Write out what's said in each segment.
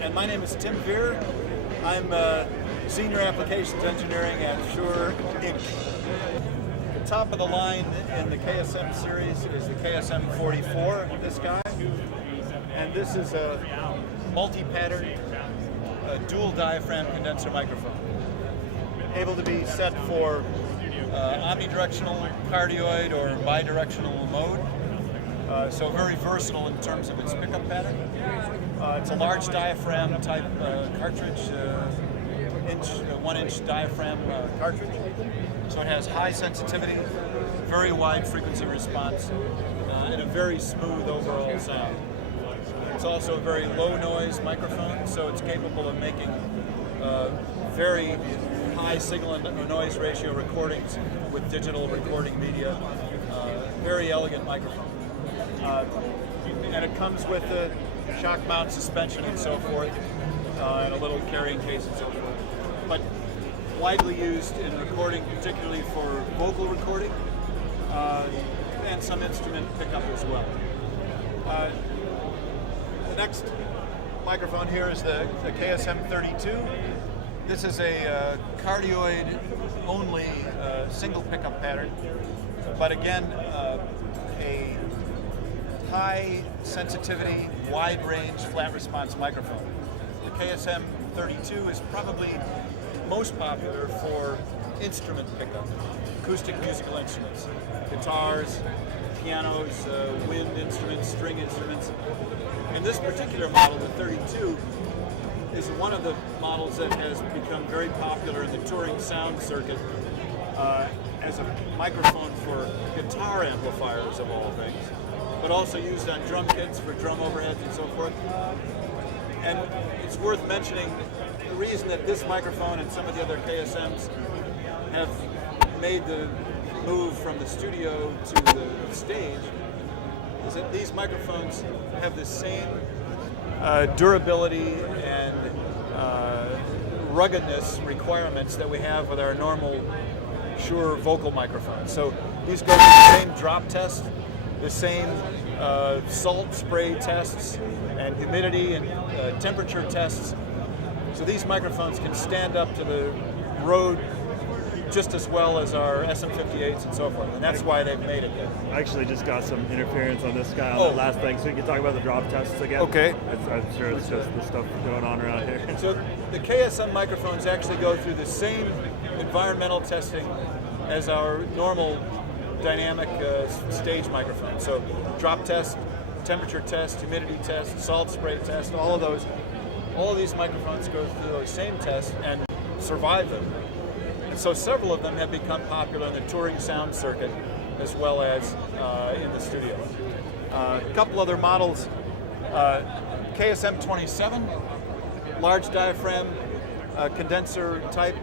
And my name is Tim Veer. I'm Senior Applications Engineering at SHURE Inc. The top of the line in the KSM series is the KSM 44, this guy. And this is a multi-pattern, dual diaphragm condenser microphone. Able to be set for omnidirectional, cardioid, or bidirectional mode. So very versatile in terms of its pickup pattern. It's a large diaphragm type cartridge, 1-inch diaphragm cartridge. So it has high sensitivity, very wide frequency response, and a very smooth overall sound. It's also a very low noise microphone, so it's capable of making very high signal and noise ratio recordings with digital recording media. Very elegant microphone. And it comes with a shock mount suspension and so forth, and a little carrying case and so forth. But widely used in recording, particularly for vocal recording, and some instrument pickup as well. The next microphone here is the KSM 32. This is a cardioid only single pickup pattern, but again, a high sensitivity, wide range, flat response microphone. The KSM 32 is probably most popular for instrument pickup, acoustic musical instruments, guitars, pianos, wind instruments, string instruments. And this particular model, the 32, is one of the models that has become very popular in the touring sound circuit as a microphone for guitar amplifiers of all things, but also used on drum kits for drum overheads and so forth. And it's worth mentioning the reason that this microphone and some of the other KSMs have made the move from the studio to the stage is that these microphones have the same durability and ruggedness requirements that we have with our normal Shure vocal microphones. So these go through the same drop test, the same salt spray tests and humidity and temperature tests. So these microphones can stand up to the road just as well as our SM58s and so forth, and that's why they've made it there. I actually just got some interference on this guy on the last thing, so we can talk about the drop tests again. Okay. I'm sure it's just the stuff going on around here. So the KSM microphones actually go through the same environmental testing as our normal dynamic stage microphone. So drop test, temperature test, humidity test, salt spray test, all of these microphones go through those same tests and survive them. And so several of them have become popular in the touring sound circuit as well as in the studio. A couple other models, KSM 27, large diaphragm condenser type,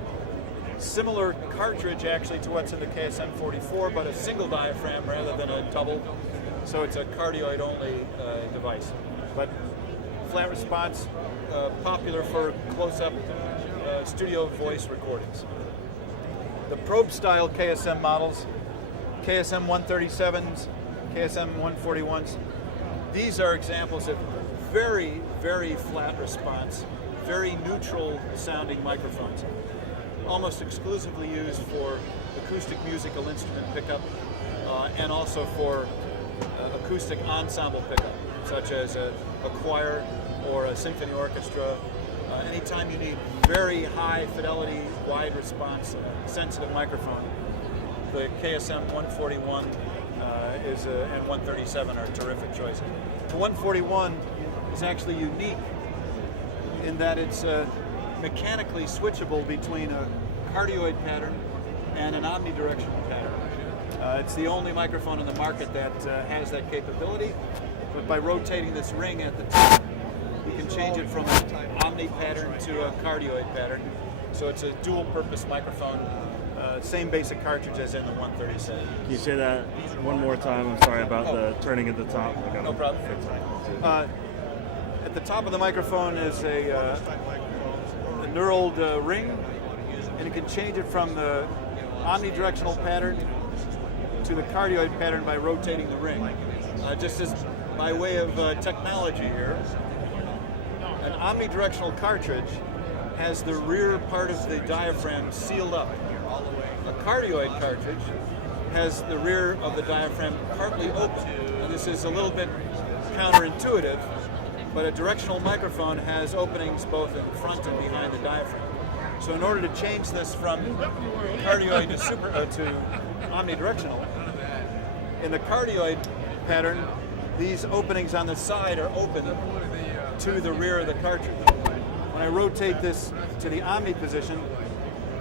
similar cartridge actually to what's in the KSM 44, but a single diaphragm rather than a double. So it's a cardioid only device. But flat response, popular for close-up studio voice recordings. The probe style KSM models, KSM 137s, KSM 141s, these are examples of very, very flat response, very neutral sounding microphones. Almost exclusively used for acoustic musical instrument pickup and also for acoustic ensemble pickup, such as a choir or a symphony orchestra. Anytime you need very high fidelity, wide response, sensitive microphone, the KSM 141 and 137 are terrific choices. The 141 is actually unique in that it's mechanically switchable between a cardioid pattern and an omnidirectional pattern. It's the only microphone in the market that has that capability, but by rotating this ring at the top, you can change it from an omni pattern to a cardioid pattern. So it's a dual purpose microphone, same basic cartridge as in the 137. Can you say that one more time? I'm sorry about the turning at the top. No problem. At the top of the microphone is a knurled ring, and you can change it from the omnidirectional pattern to the cardioid pattern by rotating the ring. Just as by way of technology here, An omnidirectional cartridge has the rear part of the diaphragm sealed up. A cardioid cartridge has the rear of the diaphragm partly open. And this is a little bit counterintuitive, but a directional microphone has openings both in front and behind the diaphragm. So in order to change this from cardioid to omnidirectional, in the cardioid pattern, these openings on the side are open to the rear of the cartridge. When I rotate this to the omni position,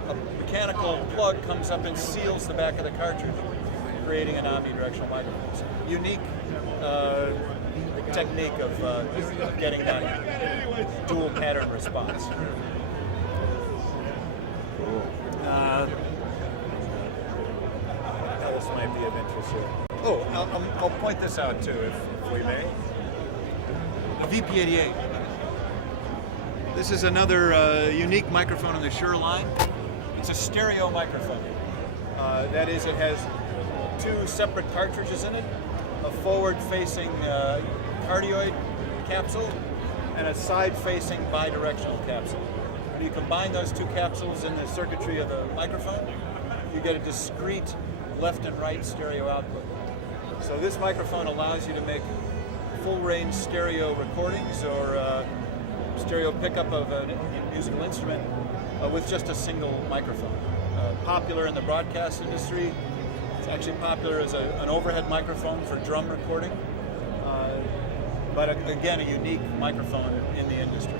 a mechanical plug comes up and seals the back of the cartridge, creating an omnidirectional microphone. It's a unique technique of getting that dual pattern response. This might be of interest here. Oh, I'll point this out too, if we may. A VP88. This is another unique microphone in the Shure line. It's a stereo microphone. That is, it has two separate cartridges in it, a forward-facing cardioid capsule and a side-facing bidirectional capsule. When you combine those two capsules in the circuitry of the microphone, you get a discrete left and right stereo output. So this microphone allows you to make full-range stereo recordings or stereo pickup of a musical instrument with just a single microphone. Popular in the broadcast industry. It's actually popular as an overhead microphone for drum recording, but again, a unique microphone in the industry.